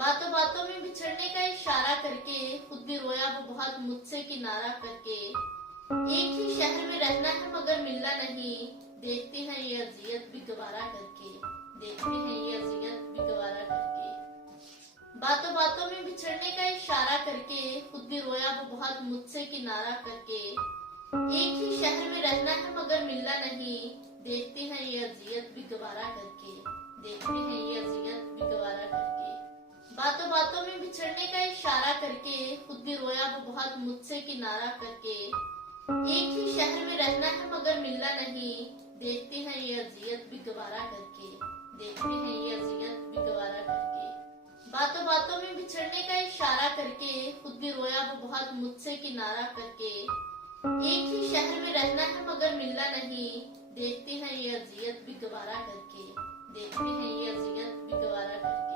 बातों बातों में बिछड़ने का इशारा करके खुद भी रोया वो बहुत मुझसे किनारा करके। एक ही शहर में रहना है मगर मिलना नहीं, देखते हैं ये अजियत भी गवारा करके, देखते हैं ये अजियत भी गवारा करके। बातों बातों में बिछड़ने का इशारा करके खुद भी रोया वो बहुत मुझसे किनारा करके। एक ही शहर में रहना है मगर मिलना नहीं, देखते हैं ये अजियत भी गवारा करके, देखते हैं ये अजियत भी गवारा करके। बातों बातों में बिछड़ने का इशारा करके खुद भी रोया वो बहुत मुझसे किनारा करके। एक ही शहर में रहना है मगर मिलना नहीं, देखते हैं ये अजियत भी गवारा करके, देखते हैं ये अजियत भी गवारा करके। बातों बातों में बिछड़ने का इशारा करके खुद भी रोया वो बहुत मुझसे किनारा करके। एक ही शहर में रहना है मगर मिलना नहीं, देखते हैं ये अजियत भी गवारा करके, देखते हैं ये अजियत भी गवारा करके।